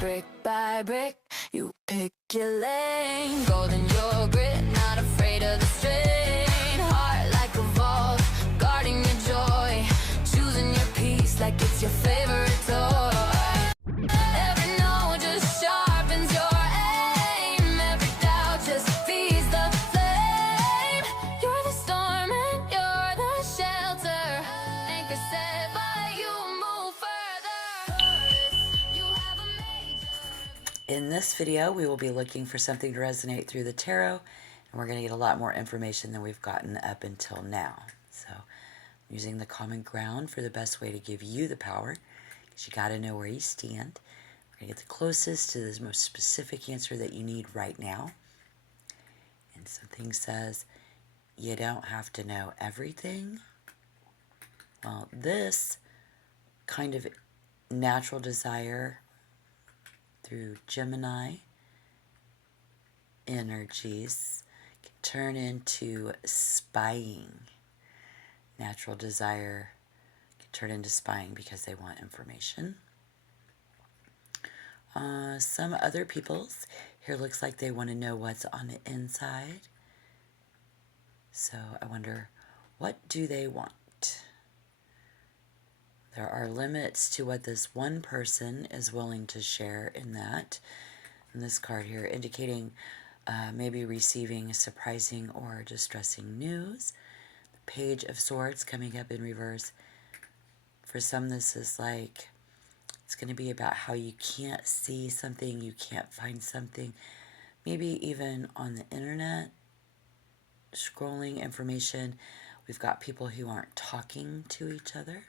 Brick by brick, you pick your lane. Golden yogurt, not afraid of the strain. Heart like a vault, guarding your joy. Choosing your peace like it's your favorite toy. Every no just sharpens your aim. Every doubt just feeds the flame. You're the storm and you're the shelter. Anchor set by you, move further. You have a major. In this video, we will be looking for something to resonate through the tarot, and we're going to get a lot more information than we've gotten up until now. So, I'm using the common ground for the best way to give you the power, because you got to know where you stand. We're going to get the closest to the most specific answer that you need right now. And something says, you don't have to know everything. Well, this kind of natural desire through Gemini energies can turn into spying. Natural desire can turn into spying because they want information. Some other people's here looks like they want to know what's on the inside. So I wonder, what do they want? There are limits to what this one person is willing to share in that. And this card here indicating maybe receiving surprising or distressing news. The Page of Swords coming up in reverse. For some, this is like, it's going to be about how you can't see something, you can't find something. Maybe even on the internet, scrolling information. We've got people who aren't talking to each other.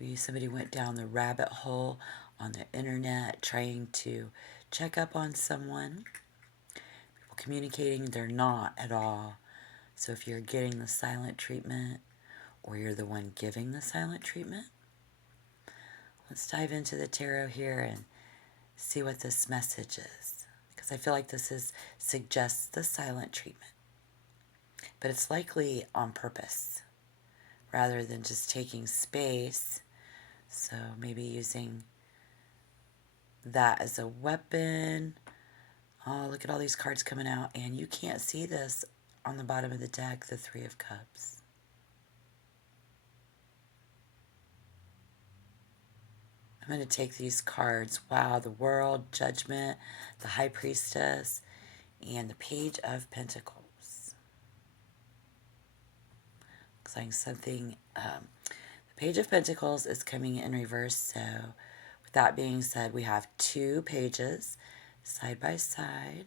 Maybe somebody went down the rabbit hole on the internet trying to check up on someone. People communicating, they're not at all. So if you're getting the silent treatment or you're the one giving the silent treatment, let's dive into the tarot here and see what this message is. Because I feel like this suggests the silent treatment. But it's likely on purpose rather than just taking space. So maybe using that as a weapon. Oh, look at all these cards coming out. And you can't see this on the bottom of the deck, the Three of Cups. I'm going to take these cards. Wow, the World, Judgment, the High Priestess, and the Page of Pentacles. Looks like something... the Page of Pentacles is coming in reverse, so with that being said, we have two pages side by side.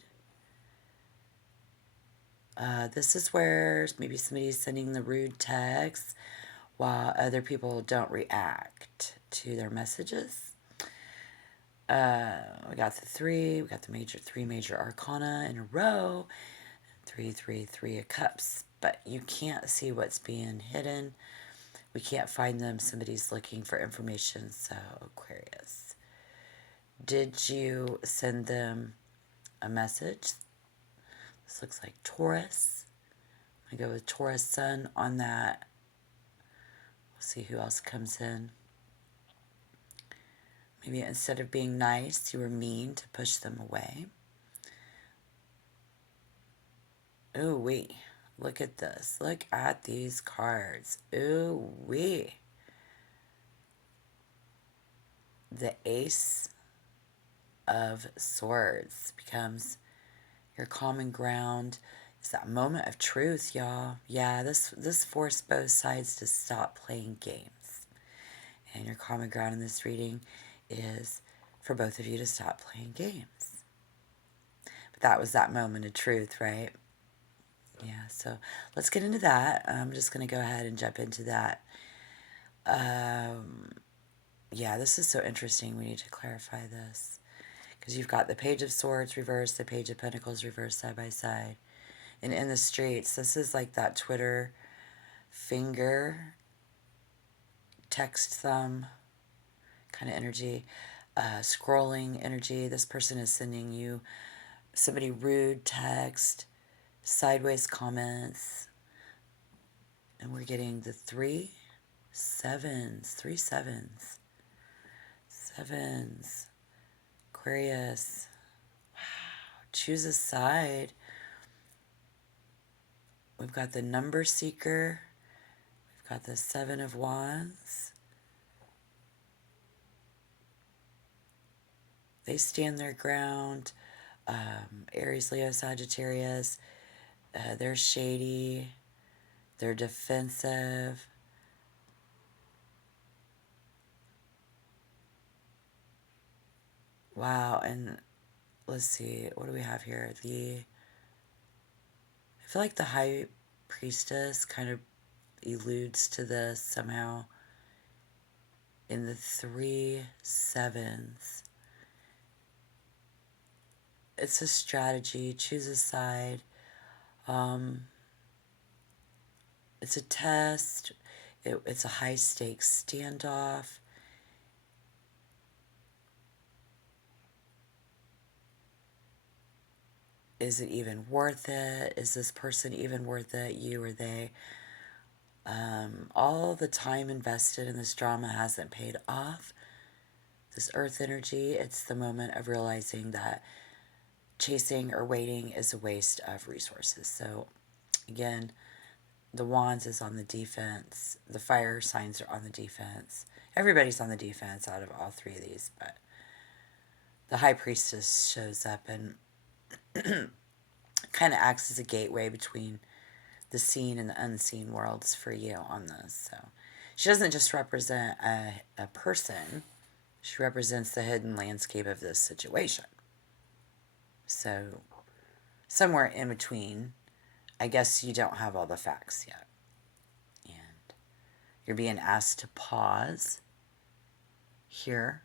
This is where maybe somebody's sending the rude text while other people don't react to their messages. We got the three, we got the three major arcana in a row, three of cups, but you can't see what's being hidden. We can't find them. Somebody's looking for information. So, Aquarius, did you send them a message? This looks like Taurus. I go with Taurus Sun on that. We'll see who else comes in. Maybe instead of being nice, you were mean to push them away. Ooh wee. Look at this. Look at these cards. Ooh wee. The Ace of Swords becomes your common ground. It's that moment of truth, y'all. Yeah, this forced both sides to stop playing games. And your common ground in this reading is for both of you to stop playing games. But that was that moment of truth, right? Yeah, so let's get into that. I'm just going to go ahead and jump into that. Yeah, this is so interesting. We need to clarify this. Because you've got the Page of Swords reversed, the Page of Pentacles reversed side by side. And in the streets, this is like that Twitter finger, text thumb kind of energy, scrolling energy. This person is sending you somebody rude text, sideways comments, and we're getting the three sevens. So Sevens. Aquarius. Choose a side. We've got the number seeker. We've got the Seven of Wands. They stand their ground. Aries, Leo, Sagittarius. They're shady. They're defensive. Wow, and let's see, what do we have here? I feel like the High Priestess kind of alludes to this somehow in the 3 sevens. It's a strategy. Choose a side. It's a test. It's a high stakes standoff. Is it even worth it? Is this person even worth it? You or they? All the time invested in this drama hasn't paid off. This earth energy, it's the moment of realizing that chasing or waiting is a waste of resources. So again, the wands is on the defense. The fire signs are on the defense. Everybody's on the defense out of all three of these, but the high priestess shows up and kind of acts as a gateway between the seen and the unseen worlds for you on this. So she doesn't just represent a person, she represents the hidden landscape of this situation. So somewhere in between, I guess you don't have all the facts yet. And you're being asked to pause here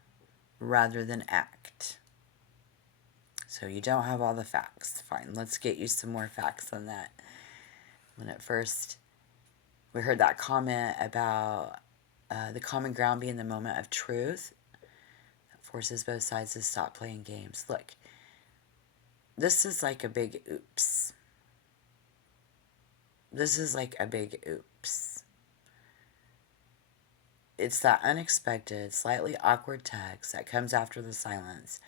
rather than act. So you don't have all the facts. Fine, let's get you some more facts on that. When at first we heard that comment about the common ground being the moment of truth, that forces both sides to stop playing games. Look, this is like a big oops. This is like a big oops. It's that unexpected, slightly awkward text that comes after the silence.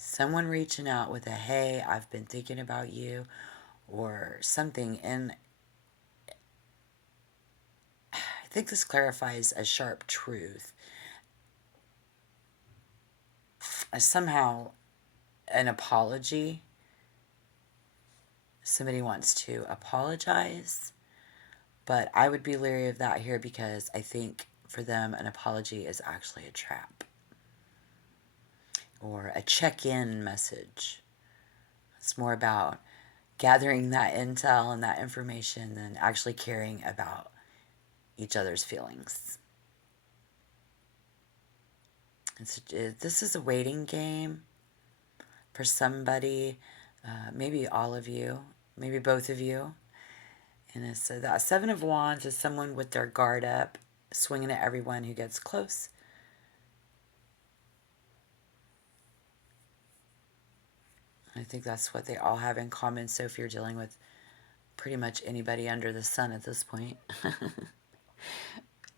Someone reaching out with a, hey, I've been thinking about you, or something. And I think this clarifies a sharp truth. Somehow, an apology. Somebody wants to apologize, but I would be leery of that here because I think for them an apology is actually a trap or a check-in message. It's more about gathering that intel and that information than actually caring about each other's feelings. This is a waiting game for somebody, maybe all of you, maybe both of you. And it's that Seven of Wands is someone with their guard up, swinging at everyone who gets close. I think that's what they all have in common. So if you're dealing with pretty much anybody under the sun at this point,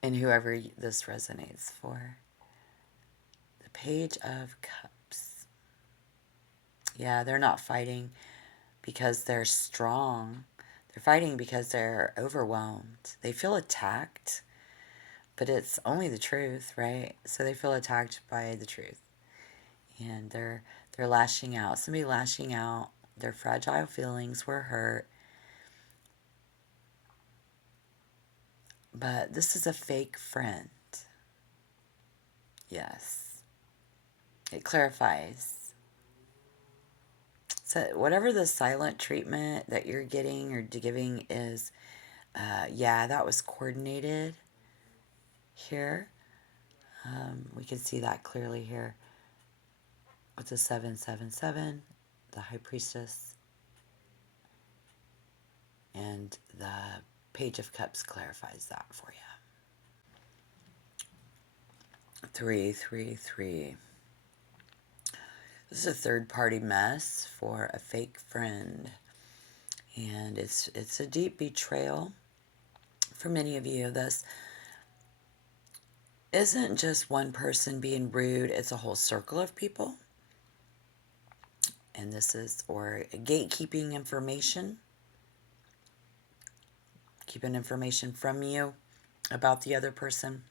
and whoever this resonates for. The Page of Cups. Yeah, they're not fighting because they're strong. They're fighting because they're overwhelmed. They feel attacked, but it's only the truth, right? So they feel attacked by the truth. And they're lashing out. Somebody lashing out. Their fragile feelings were hurt. But this is a fake friend. Yes. It clarifies. So whatever the silent treatment that you're getting or giving is, yeah, that was coordinated here. We can see that clearly here with the 777, the High Priestess, and the Page of Cups clarifies that for you. 333. This is a third-party mess for a fake friend, and it's a deep betrayal for many of you. This isn't just one person being rude, it's a whole circle of people. And this is, or gatekeeping information, keeping information from you about the other person.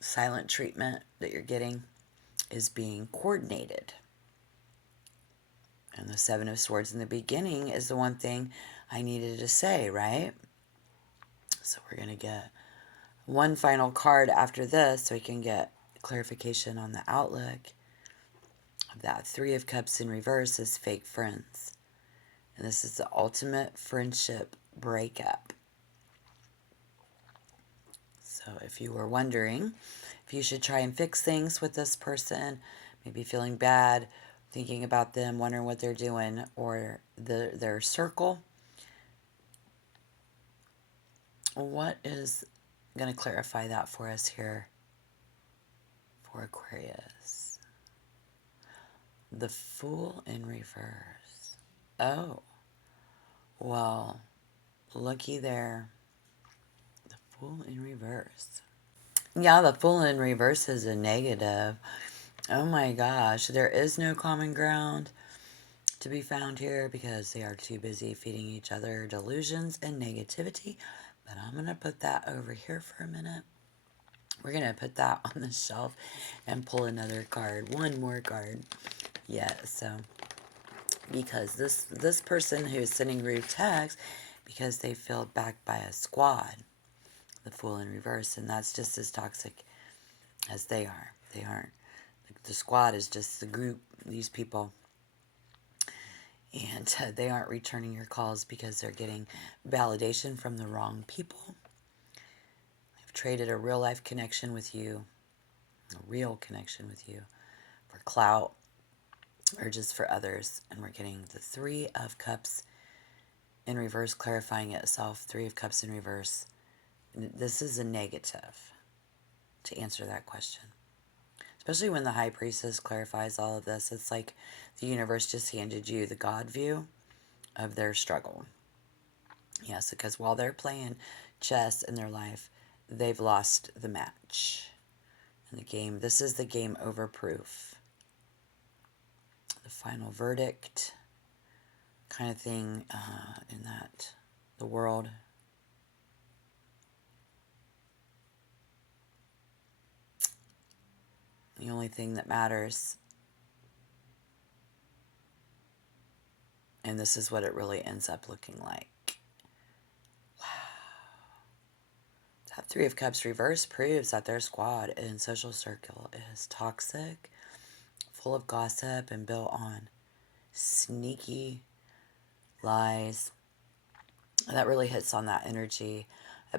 Silent treatment that you're getting is being coordinated. And the Seven of Swords in the beginning is the one thing I needed to say, right? So we're going to get one final card after this so we can get clarification on the outlook of that. Three of Cups in reverse is fake friends. And this is the ultimate friendship breakup. So if you were wondering if you should try and fix things with this person, maybe feeling bad, thinking about them, wondering what they're doing, or their circle, what is going to clarify that for us here for Aquarius? The Fool in reverse. Oh, well, looky there. The Fool in reverse. Yeah, the Fool in reverse is a negative. Oh my gosh, there is no common ground to be found here because they are too busy feeding each other delusions and negativity. But I'm going to put that over here for a minute. We're going to put that on the shelf and pull another card. One more card. Yeah, so because this person who's sending rude texts because they feel backed by a squad, the Fool in reverse, and that's just as toxic as they are. They aren't. The squad is just the group, these people, and they aren't returning your calls because they're getting validation from the wrong people. They've traded a real life connection with you, a real connection with you, for clout or just for others. And we're getting the Three of Cups in reverse clarifying itself. Three of Cups in reverse. This is a negative to answer that question. Especially when the High Priestess clarifies all of this. It's like the universe just handed you the God view of their struggle. Yes, because while they're playing chess in their life, they've lost the match in the game. This is the game over proof. The final verdict kind of thing in that, the world. The only thing that matters, and this is what it really ends up looking like. That Three of Cups reverse proves that their squad and social circle is toxic, full of gossip, and built on sneaky lies. That really hits on that energy.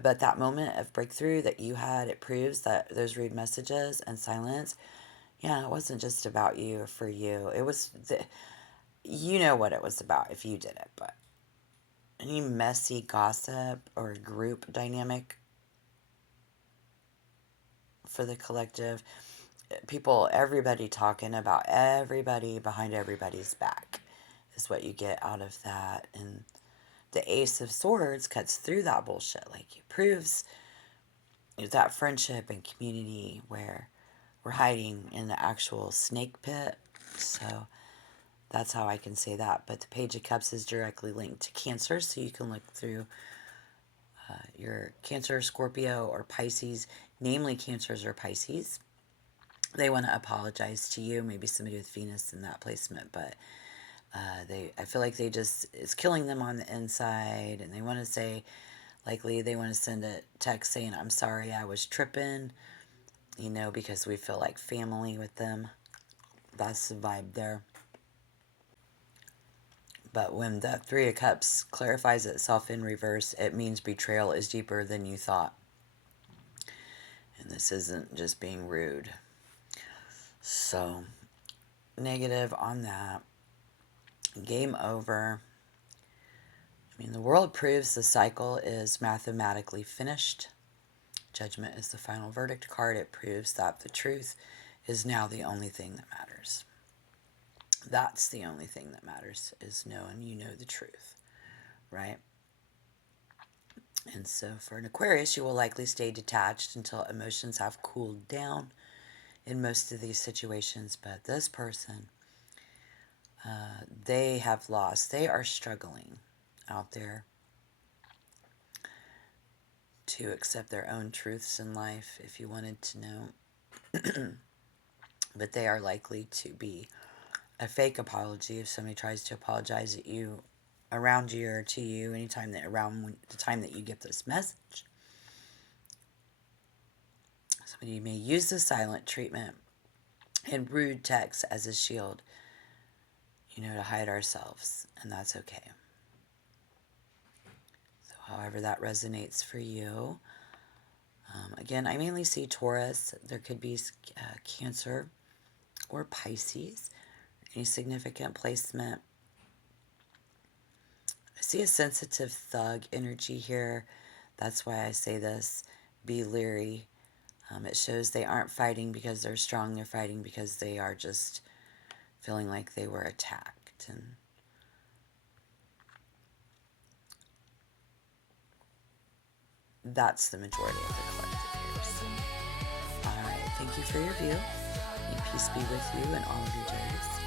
But that moment of breakthrough that you had, it proves that those rude messages and silence, yeah, it wasn't just about you or for you. It was, you know what it was about if you did it. But any messy gossip or group dynamic for the collective, people, everybody talking about everybody behind everybody's back is what you get out of that. And the Ace of Swords cuts through that bullshit. Like, it proves that friendship and community where we're hiding in the actual snake pit. So that's how I can say that. But the Page of Cups is directly linked to Cancer, so you can look through your Cancer, Scorpio, or Pisces, namely Cancers or Pisces. They want to apologize to you, maybe somebody with Venus in that placement, but I feel like it's killing them on the inside, and they want to say, likely they want to send a text saying, I'm sorry, I was tripping, because we feel like family with them. That's the vibe there. But when the Three of Cups clarifies itself in reverse, it means betrayal is deeper than you thought. And this isn't just being rude. So, negative on that. Game over. The world proves the cycle is mathematically finished. Judgment is the final verdict card. It proves that the truth is now the only thing that matters. That's the only thing that matters, is knowing you know the truth, right? And so for an Aquarius, you will likely stay detached until emotions have cooled down in most of these situations. But this person, they have lost. They are struggling out there to accept their own truths in life, if you wanted to know. But they are likely to be a fake apology if somebody tries to apologize at you, around you, or to you anytime that around the time that you get this message. Somebody may use the silent treatment and rude text as a shield, to hide ourselves, and that's okay. So however that resonates for you. Again, I mainly see Taurus. There could be Cancer or Pisces. Any significant placement. I see a sensitive thug energy here. That's why I say this. Be leery. It shows they aren't fighting because they're strong. They're fighting because they are just feeling like they were attacked. And that's the majority of the collective here. So, all right. Thank you for your view. May peace be with you in all of your days.